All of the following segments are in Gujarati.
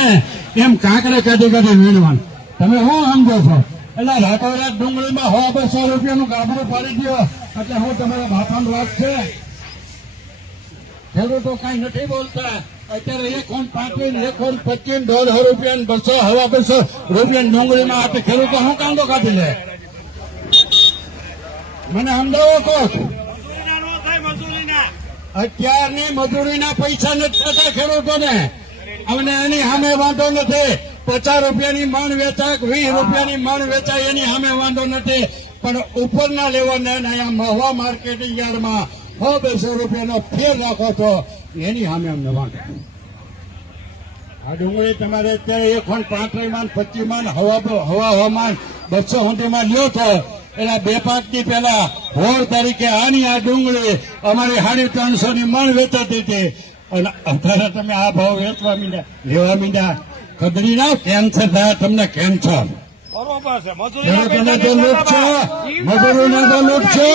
ને એમ કાંકરે કાઢી કાઢી વીણવાનું. તમે શું સમજો છો? એટલે રાતોરાત ડુંગળીમાં 100-200 રૂપિયાનું ગાબડું પાડી દો એટલે હું તમારા બાપાનું વાત છે? ખેડૂતો કઈ નથી બોલતા. અત્યારે 1.25, 1.25, 1.5 રૂપિયા, 200-2.5 રૂપિયા ડુંગળીમાં આપે. ખેડૂતો શું કાંદો કાઢી લે? મને સમજાવો કોક. અત્યારની મજૂરીના પૈસા નથી થતા ખેડૂતોને. અમને એની સામે વાંધો નથી. 50 રૂપિયાની મણ વેચાય, 20 રૂપિયાની મણ વેચાય, એની સામે વાંધો નથી. પણ ઉપરના લેવાના અહીંયા મહુવા માર્કેટિંગ યાર્ડમાં 100-200 રૂપિયાનો ફેર રાખો છો, એની સામે અમને વાંધો. આ ડુંગળી તમારે અત્યારે 1.35, 25, હવામાન 200 સુધીમાં લ્યો છો. એટલે 2-5 દી પહેલા 16 તારીખે આની આ ડુંગળી અમારી 350 ની મણ વેચાતી હતી અને અત્યારે તમે આ ભાવ વેચવા મીંડ્યા, લેવા મીંડ્યા. ખદડી ના કેન્સર થાય તમને, કેન્સર. મજૂરીના તો લૂટ છે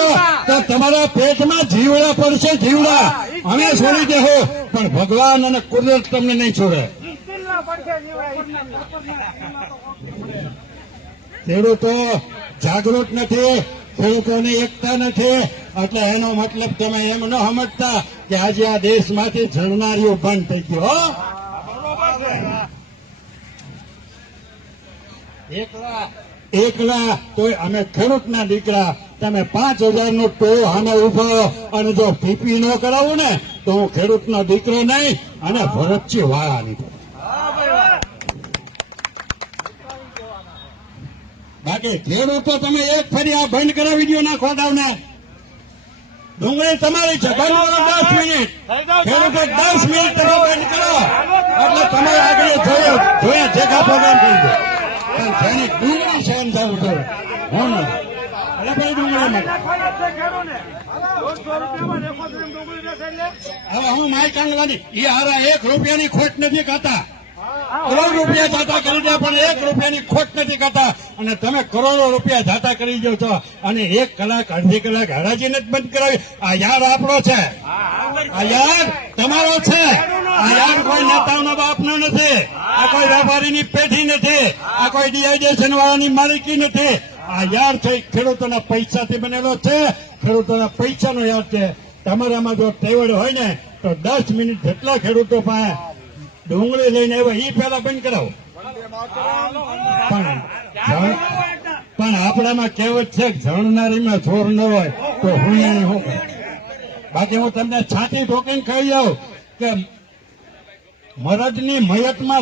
તો તમારા પેટમાં જીવડા પડશે, જીવડા. અમે છોડી દેહો પણ ભગવાન અને કુદરત તમને નહીં છોડે. ખેડૂતો જાગૃત નથી, ખેડૂતોની એકતા નથી. એટલે એનો મતલબ તમે એમ ન સમજતા કે આજે આ દેશમાંથી જણનારીઓ બંધ થઈ ગયો. એકલા તોય અમે ખેડૂતના દીકરા. તમે 5,000 નો ટોળો સામે ઉભો અને જો પીપી ન કરાવું ને તો હું ખેડૂતનો દીકરો નહીં અને ભરતજી વાળા નીકળો. બાકી ખેડૂતો તમે એક ફરી આ બંધ કરાવી દો ના ખોદાવને. ડુંગળી તમારી છે, બંધ કરો 10 મિનિટ. ખેડૂતો 10 મિનિટ તમે બંધ કરો એટલે તમારે આગળ જોયા જેખા પ્રોગ્રામ થઈ જાય. જેની ડુંગળી સહન થવું જોઈએ હું નથી. એટલે ભાઈ ડુંગળી હવે હું માય કાંગવાની એ હારા 1 રૂપિયાની ખોટ નથી ખાતા. કરોડ રૂપિયા જાતા કરી દે પણ 1 રૂપિયાની ખોટ નથી ખાતા. અને તમે કરોડો રૂપિયા જાતા કરી દો છો અને 1 કલાક, અડધી કલાક હરાજી નથી બંધ કરાવી. આ યાર આપણો છે, આ યાર તમારો છે. આ યાર કોઈ નેતાઓનો બાપનો નથી, આ કોઈ વેપારીની પેઢી નથી, આ કોઈ ડીઆઈડેશન વાળાની માલિકી નથી. આ યાર છે ખેડૂતોના પૈસાથી બનેલો છે, ખેડૂતોના પૈસાનો યાર છે. તમારામાં જો ટેવડ હોય ને તો 10 મિનિટ જેટલા ખેડૂતો પાસે ડુંગળી લઈને આવ્યા એ પેલા બંધ કરાવો. પણ આપણામાં કહેવત છે કે જણનારીમાં જોર ન હોય તો હું શું. બાકી હું તમને છાતી ઠોકીને કહી જાઉં કે મરદની મયતમાં